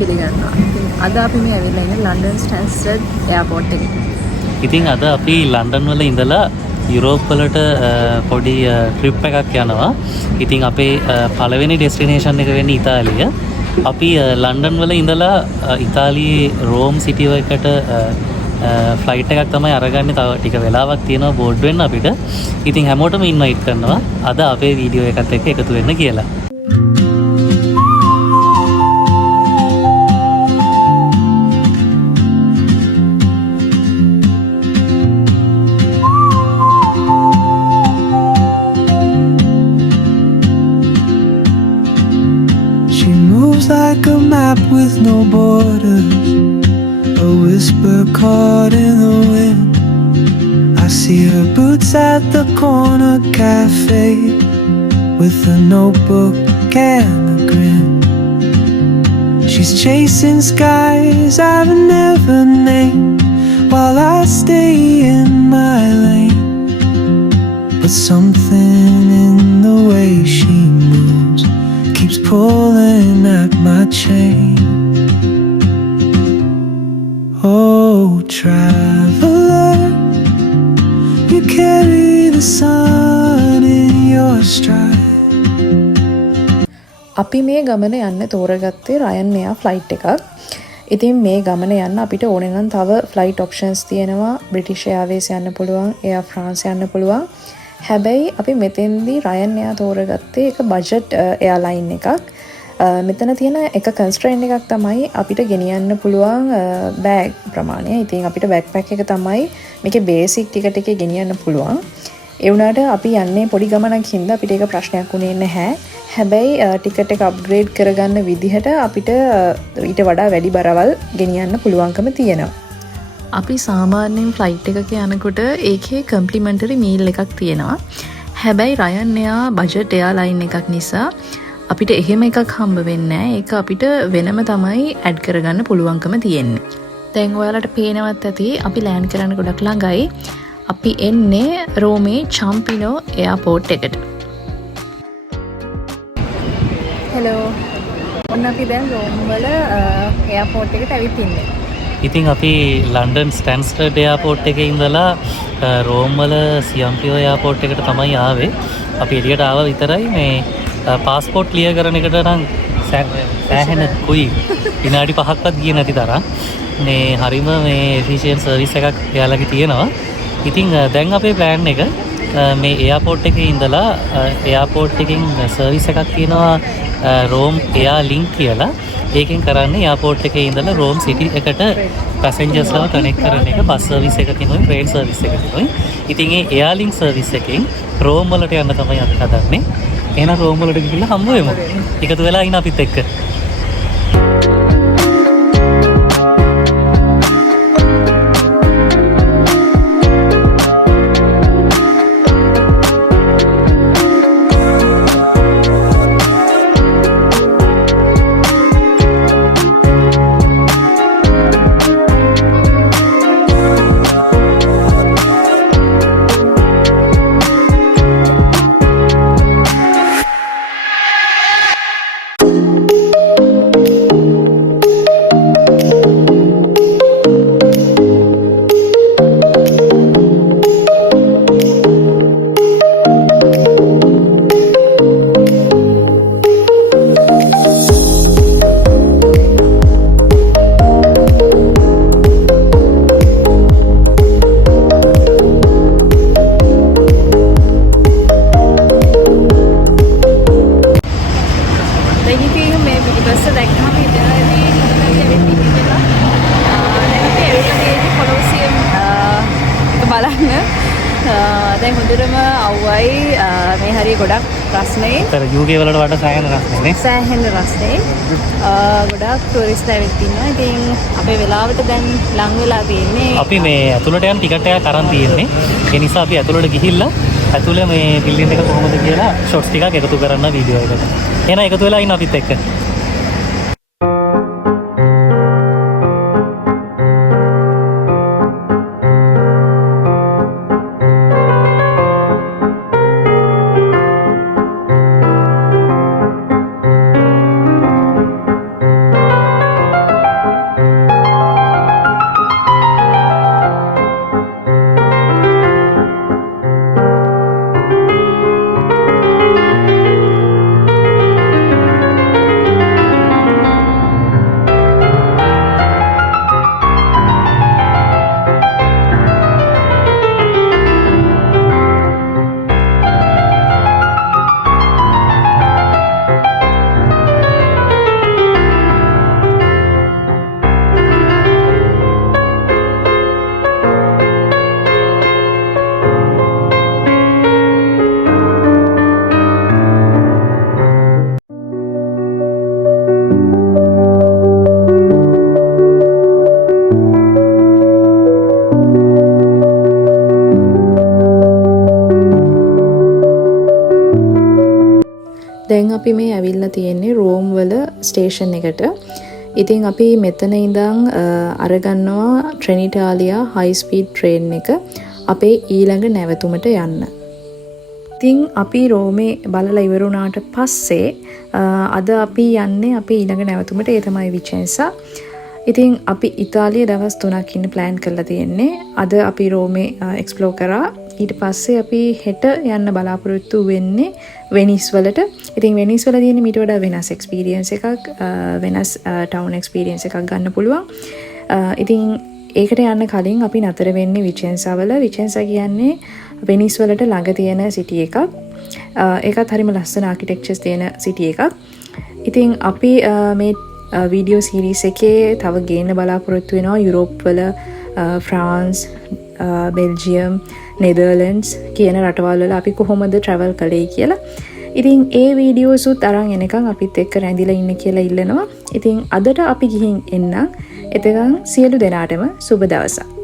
පිළිගන්නවා. ඉතින් අද අපි මේ ඇවිල්ලා ඉන්නේ ලන්ඩන් ස්ටැන්ස්ටඩ් එයාපෝට් එකේ. ඉතින් අද අපි ලන්ඩන් වල ඉඳලා යුරෝප් වලට පොඩි ට්‍රිප් එකක් යනවා. ඉතින් අපේ පළවෙනි ඩෙස්ටිනේෂන් එක වෙන්නේ ඉතාලිය. අපි ලන්ඩන් වල ඉඳලා ඉතාලියේ රෝම් සිටි එකට ෆ්ලයිට් එකක් තමයි අරගන්නේ. තව ටික වෙලාවක් තියෙනවා බෝඩ් වෙන්න අපිට. ඉතින් හැමෝටම ඉන්වයිට් කරනවා අද අපේ වීඩියෝ එකත් එක්ක එකතු වෙන්න කියලා. Like a map with no borders, a whisper caught in the wind. I see her boots at the corner cafe with a notebook and a grin. She's chasing skies I've never named while I stay in my lane. But something in the way she moves keeps pulling at my chain. Oh, traveler, you carry the sun in your stride. අපි මේ ගමන යන්න තෝරගත්තේ Ryan එයා flight එකක්. ඉතින් මේ ගමන යන්න අපිට ඕනේ නම් තව ෆ්ලයිට් ඔප්ෂන්ස් තියෙනවා. බ්‍රිටිෂ් එයාර්වේස් යන්න පුළුවන්, එයා ෆ්‍රාන්ස් යන්න පුළුවන්. හැබැයි අපි මෙතෙන්දී රයන් එයා තෝරගත්තේ එක බජට් එයාලයින් එකක්. මෙතන තියෙන එක කන්ස්ට්‍රේන්ට් එකක් තමයි අපිට ගෙනියන්න පුළුවන් බෑග් ප්‍රමාණය. ඉතින් අපිට බෑක්පැක් එක තමයි මේකේ බේසික් ටිකට් එකේ ගෙනියන්න පුළුවන්. ඒ වුණාට අපි යන්නේ පොඩි ගමනක් හින්දා අපිට ඒක ප්‍රශ්නයක් වුණේ නැහැ. හැබැයි ටිකට් එක අප්ග්‍රේඩ් කරගන්න විදිහට අපිට ඊට වඩා වැඩි බරවල් ගෙනියන්න පුළුවන්කම තියෙනවා. අපි සාමාන්‍යයෙන් ෆ්ලයිට් එකක යනකොට ඒකේ කම්ප්ලිමන්ටරි මීල් එකක් තියෙනවා. හැබැයි රයන් එයා බජට් එයාලයින් එකක් නිසා අපිට එහෙම එකක් හම්බ වෙන්නේ නැහැ. ඒක අපිට වෙනම තමයි ඇඩ් කරගන්න පුළුවන්කම තියෙන්නේ. දැන් ඔයාලට පේනවත් ඇති අපි ලෑන්ඩ් කරන්න ගොඩක් ළඟයි. අපි එන්නේ රෝමේ චම්පිනෝ එයාපෝට් එකට. හෙලෝ. ඔන්න අපි දැන් රෝම් වල එයාපෝට් එකට ඇවිත් ඉන්නේ. ඉතින් අපි ලන්ඩන් ස්ටැන්ස්ටඩ් එයාපෝට් එකේ ඉඳලා රෝම් වල සියම්පියෝ එයාපෝට් එකට තමයි ආවේ. අපි එළියට ආවා විතරයි. මේ පාස්පෝර්ට් ක්ලියර් කරන එකට නම් සෑහෙන කුයි විනාඩි 5ක්වත් ගියේ නැති තරම්. මේ හරිම මේ එෆිෂියන්ට් සර්විස් එකක් එයාලගේ තියෙනවා. ඉතින් දැන් අපේ ප්ලෑන් එක මේ එයාපෝට් එකේ ඉඳලා එයාපෝට් එකකින් සර්විස් එකක් තියෙනවා රෝම් එයා ලින්ක් කියලා. ඒකෙන් කරන්නේ එයාපෝට් එකේ ඉඳලා රෝම් සිටි එකට පැසෙන්ජර්ස්ලව කනෙක්ට් කරන එක බස් සර්විස් එකකිනුයි ට්‍රේන් සර්විස් එකකිනුයි. ඉතින් ඒ එයා ලින්ක් සර්විස් එකෙන් රෝම් වලට යන්න තමයි අපි හදන්නේ. එහෙනම් රෝම් වලට ගිහිල්ලා හම්බ වෙමු. එකතු වෙලා ඉන්න අපිත් එක්ක. දැන් හොඳටම අවුවයි මේ හරිය ගොඩක් රස්නේ. ඒතර UK වලට වඩා සෑහෙන රස්නේ නේ. සෑහෙන රස්නේ. ගොඩක් ටූරිස්ට්ලා ඇවිත් ඉන්නවා. ඉතින් අපේ වෙලාවට දැන් ලං වෙලා තියෙන්නේ. අපි මේ ඇතුළට යන ටිකට් එකක් අරන් තියෙන්නේ. ඒ නිසා අපි ඇතුළට ගිහිල්ලා ඇතුළේ මේ බිල්ඩින් එක කොහොමද කියලා ෂොට්ස් ටිකක් එකතු කරන්න වීඩියෝ එකකට. එහෙනම් එකතු වෙලා ඉන්න අපිත් එක්ක. දැන් අපි මේ ඇවිල්ලා තියෙන්නේ රෝම් වල ස්ටේෂන් එකට. ඉතින් අපි මෙතන ඉඳන් අරගන්නවා ට්‍රෙනිටාලියා හයි ස්පීඩ් ට්‍රේන් එක අපේ ඊළඟ නැවතුමට යන්න. ඉතින් අපි රෝමේ බලලා ඉවරුණාට පස්සේ අද අපි යන්නේ අපේ ඊළඟ නැවතුමට. ඒ තමයි විචෙන්සා. ඉතින් අපි ඉතාලිය දවස් 3ක් ඉන්න ප්ලෑන් කරලා තියෙන්නේ. අද අපි රෝමේ එක්ස්ප්ලෝර් කරා. ඊට පස්සේ අපි හෙට යන්න බලාපොරොත්තු වෙන්නේ වෙනිස් වලට. ඉතින් වෙනිස් වල තියෙන මීට වඩා වෙනස් එක්ස්පීරියන්ස් එකක්, වෙනස් ටවුන් එක්ස්පීරියන්ස් එකක් ගන්න පුළුවන්. ඉතින් ඒකට යන්න කලින් අපි නතර වෙන්නේ විචෙන්සා වල. විචෙන්සා කියන්නේ වෙනිස් වලට ළඟ තියෙන සිටි එකක්. ඒකත් හරිම ලස්සන ආකිටෙක්චර්ස් තියෙන සිටි එකක්. ඉතින් අපි මේ වීඩියෝ සීරීස් එකේ තව ගේන්න බලාපොරොත්තු වෙනවා යුරෝප් වල ෆ්‍රාන්ස්, බෙල්ජියම්, නෙදර්ලන්ඩ්ස් කියන රටවල් වල අපි කොහොමද ට්‍රැවල් කළේ කියලා. ඉතින් ඒ වීඩියෝසුත් අරන් එනකන් අපිත් එක්ක රැඳිලා ඉන්න කියලා ඉල්ලනවා. ඉතින් අදට අපි ගිහින් එන්නම්. එතකන් සියලු දෙනාටම සුබ දවසක්.